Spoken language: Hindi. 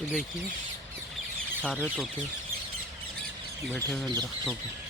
ये देखिए सारे तोते बैठे हुए हैं दरख्तों पे।